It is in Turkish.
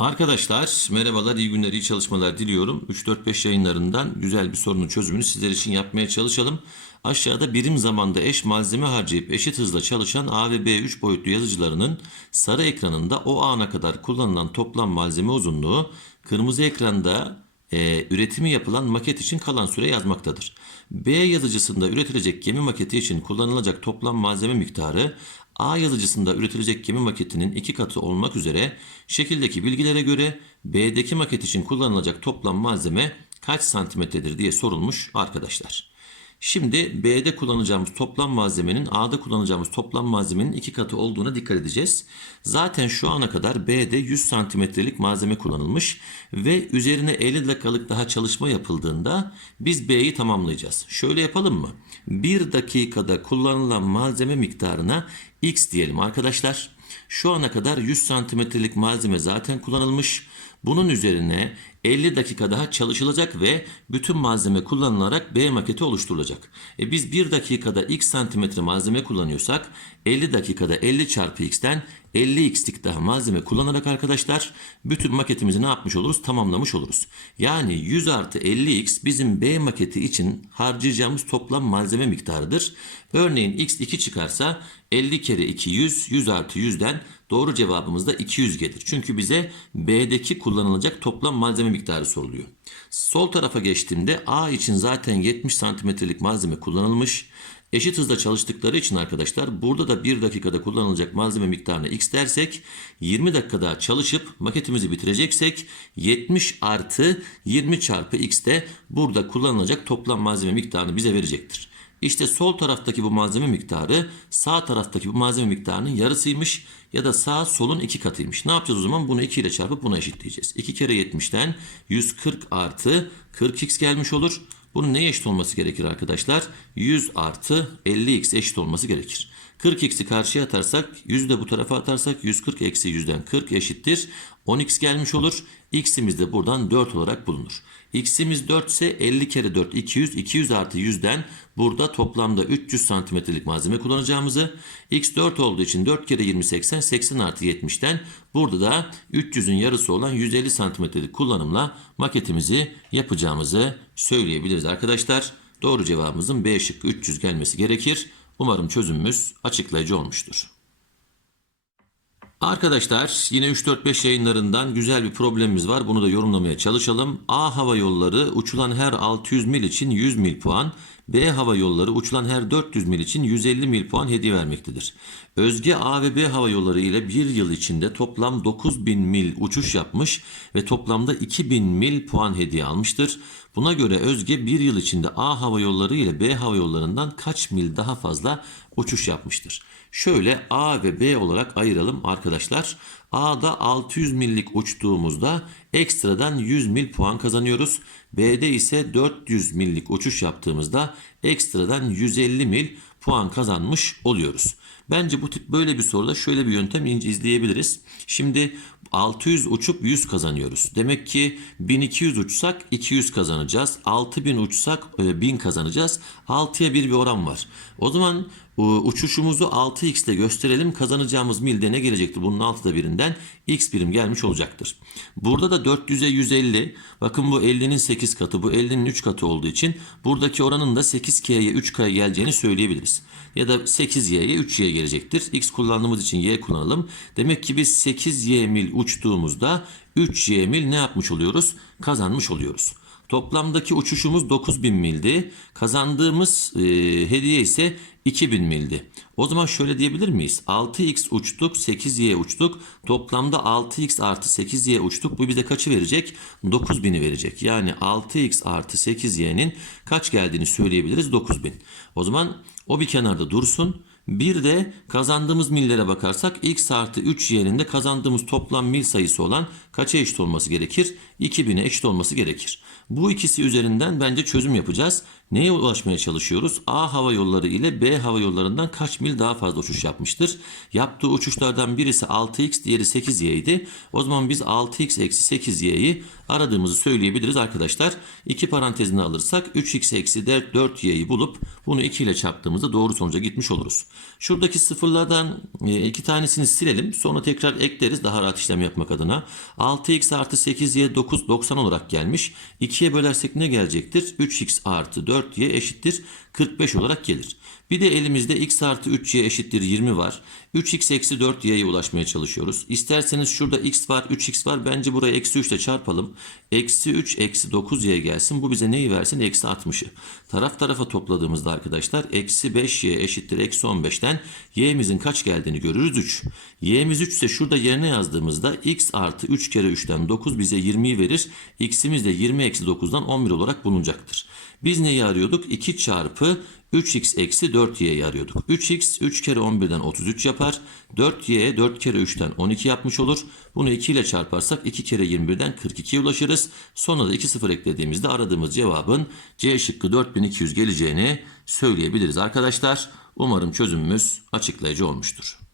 Arkadaşlar merhabalar, iyi günler, iyi çalışmalar diliyorum. 3-4-5 yayınlarından güzel bir sorunun çözümünü sizler için yapmaya çalışalım. Aşağıda birim zamanda eş malzeme harcayıp eşit hızla çalışan A ve B 3 boyutlu yazıcılarının sarı ekranında o ana kadar kullanılan toplam malzeme uzunluğu kırmızı ekranda e, üretimi yapılan maket için kalan süre yazmaktadır. B yazıcısında üretilecek gemi maketi için kullanılacak toplam malzeme miktarı A yazıcısında üretilecek gemi maketinin iki katı olmak üzere şekildeki bilgilere göre B'deki maket için kullanılacak toplam malzeme kaç santimetredir diye sorulmuş arkadaşlar. Şimdi B'de kullanacağımız toplam malzemenin A'da kullanacağımız toplam malzemenin iki katı olduğuna dikkat edeceğiz. Zaten şu ana kadar B'de 100 santimetrelik malzeme kullanılmış ve üzerine 50 dakikalık daha çalışma yapıldığında biz B'yi tamamlayacağız. Şöyle yapalım mı? 1 dakikada kullanılan malzeme miktarına X diyelim arkadaşlar. Şu ana kadar 100 santimetrelik malzeme zaten kullanılmış. Bunun üzerine 50 dakika daha çalışılacak ve bütün malzeme kullanılarak B maketi oluşturulacak. E biz 1 dakikada x santimetre malzeme kullanıyorsak 50 dakikada 50 çarpı x'ten 50x'lik daha malzeme kullanarak arkadaşlar bütün maketimizi ne yapmış oluruz? Tamamlamış oluruz. Yani 100 artı 50x bizim B maketi için harcayacağımız toplam malzeme miktarıdır. Örneğin x 2 çıkarsa 50 kere 2 100, 100 artı 100'den doğru cevabımız da 200 gelir. Çünkü bize B'deki kullanılacak toplam malzeme miktarı soruluyor. Sol tarafa geçtiğimde A için zaten 70 santimetrelik malzeme kullanılmış. Eşit hızla çalıştıkları için arkadaşlar burada da 1 dakikada kullanılacak malzeme miktarına x dersek 20 dakikada çalışıp maketimizi bitireceksek 70 artı 20 çarpı x de burada kullanılacak toplam malzeme miktarını bize verecektir. İşte sol taraftaki bu malzeme miktarı sağ taraftaki bu malzeme miktarının yarısıymış ya da sağ solun iki katıymış. Ne yapacağız o zaman? Bunu 2 ile çarpıp buna eşitleyeceğiz. 2 kere 70'ten 140 artı 40x gelmiş olur. Bunun neye eşit olması gerekir arkadaşlar? 100 artı 50x eşit olması gerekir. 40x'i karşıya atarsak 100'ü de bu tarafa atarsak 140 eksi 100'den 40 eşittir. 10x gelmiş olur. X'imiz de buradan 4 olarak bulunur. X'imiz 4 ise 50 kere 4 200. 200 artı 100'den burada toplamda 300 santimetrelik malzeme kullanacağımızı. X 4 olduğu için 4 kere 20 80. 80 artı 70'ten burada da 300'ün yarısı olan 150 santimetrelik kullanımla maketimizi yapacağımızı söyleyebiliriz arkadaşlar. Doğru cevabımızın B şıkkı 300 gelmesi gerekir. Umarım çözümümüz açıklayıcı olmuştur. Arkadaşlar yine 3-4-5 yayınlarından güzel bir problemimiz var. Bunu da yorumlamaya çalışalım. A hava yolları uçulan her 600 mil için 100 mil puan. B hava yolları uçulan her 400 mil için 150 mil puan hediye vermektedir. Özge A ve B hava yolları ile bir yıl içinde toplam 9000 mil uçuş yapmış ve toplamda 2000 mil puan hediye almıştır. Buna göre Özge bir yıl içinde A hava yolları ile B hava yollarından kaç mil daha fazla uçuş yapmıştır? Şöyle A ve B olarak ayıralım arkadaşlar. A'da 600 millik uçtuğumuzda ekstradan 100 mil puan kazanıyoruz. B'de ise 400 millik uçuş yaptığımızda ekstradan 150 mil puan kazanmış oluyoruz. Bence bu tip böyle bir soruda şöyle bir yöntem izleyebiliriz. Şimdi 600 uçup 100 kazanıyoruz. Demek ki 1200 uçsak 200 kazanacağız. 6000 uçsak 1000 kazanacağız. 6'ya 1 bir oran var. O zaman e, uçuşumuzu 6x ile gösterelim. Kazanacağımız milde ne gelecektir? Bunun 6'da birinden x birim gelmiş olacaktır. Burada da 400'e 150. Bakın bu 50'nin 8 katı, bu 50'nin 3 katı olduğu için buradaki oranın da 8k'ye 3k'ya geleceğini söyleyebiliriz. Ya da 8y'ye 3y gelecektir. x kullandığımız için y kullanalım. Demek ki biz 8y mil uçtuğumuzda 3y mil ne yapmış oluyoruz? Kazanmış oluyoruz. Toplamdaki uçuşumuz 9000 mildi. Kazandığımız e, hediye ise 2000 mildi. O zaman şöyle diyebilir miyiz? 6x uçtuk, 8y uçtuk. Toplamda 6x artı 8y uçtuk. Bu bize kaçı verecek? 9000'i verecek. Yani 6x artı 8y'nin kaç geldiğini söyleyebiliriz? 9000. O zaman o bir kenarda dursun. Bir de kazandığımız millere bakarsak x artı 3y'nin de kazandığımız toplam mil sayısı olan kaça eşit olması gerekir? 2000'e eşit olması gerekir. Bu ikisi üzerinden bence çözüm yapacağız. Neye ulaşmaya çalışıyoruz? A hava yolları ile B hava yollarından kaç mil daha fazla uçuş yapmıştır? Yaptığı uçuşlardan birisi 6x diğeri 8y idi. O zaman biz 6x eksi 8y'yi aradığımızı söyleyebiliriz arkadaşlar. İki parantezini alırsak 3x eksi 4y'yi bulup bunu 2 ile çarptığımızda doğru sonuca gitmiş oluruz. Şuradaki sıfırlardan e, iki tanesini silelim. Sonra tekrar ekleriz daha rahat işlem yapmak adına. 6x artı 8y 9 90 olarak gelmiş. 2'ye bölersek ne gelecektir? 3x artı 4y eşittir 45 olarak gelir. Bir de elimizde x artı 3y eşittir 20 var. 3x eksi 4y'ye ulaşmaya çalışıyoruz. İsterseniz şurada x var 3x var. Bence buraya eksi 3 ile çarpalım. Eksi 3 eksi 9y gelsin. Bu bize neyi versin? Eksi 60'ı. Taraf tarafa topladığımızda arkadaşlar eksi 5y eşittir eksi 15'ten y'mizin kaç geldiğini görürüz 3. y'miz 3 ise şurada yerine yazdığımızda x artı 3 kere 3'ten 9 bize 20'yi verir. x'imiz de 20 eksi 9'dan 11 olarak bulunacaktır. Biz neyi arıyorduk? 2 çarpı 3x eksi 4y'yi arıyorduk. 3x 3 kere 11'den 33 yapar. 4y 4 kere 3'ten 12 yapmış olur. Bunu 2 ile çarparsak 2 kere 21'den 42'ye ulaşırız. Sonra da 2 sıfır eklediğimizde aradığımız cevabın C şıkkı 4200 geleceğini söyleyebiliriz arkadaşlar. Umarım çözümümüz açıklayıcı olmuştur.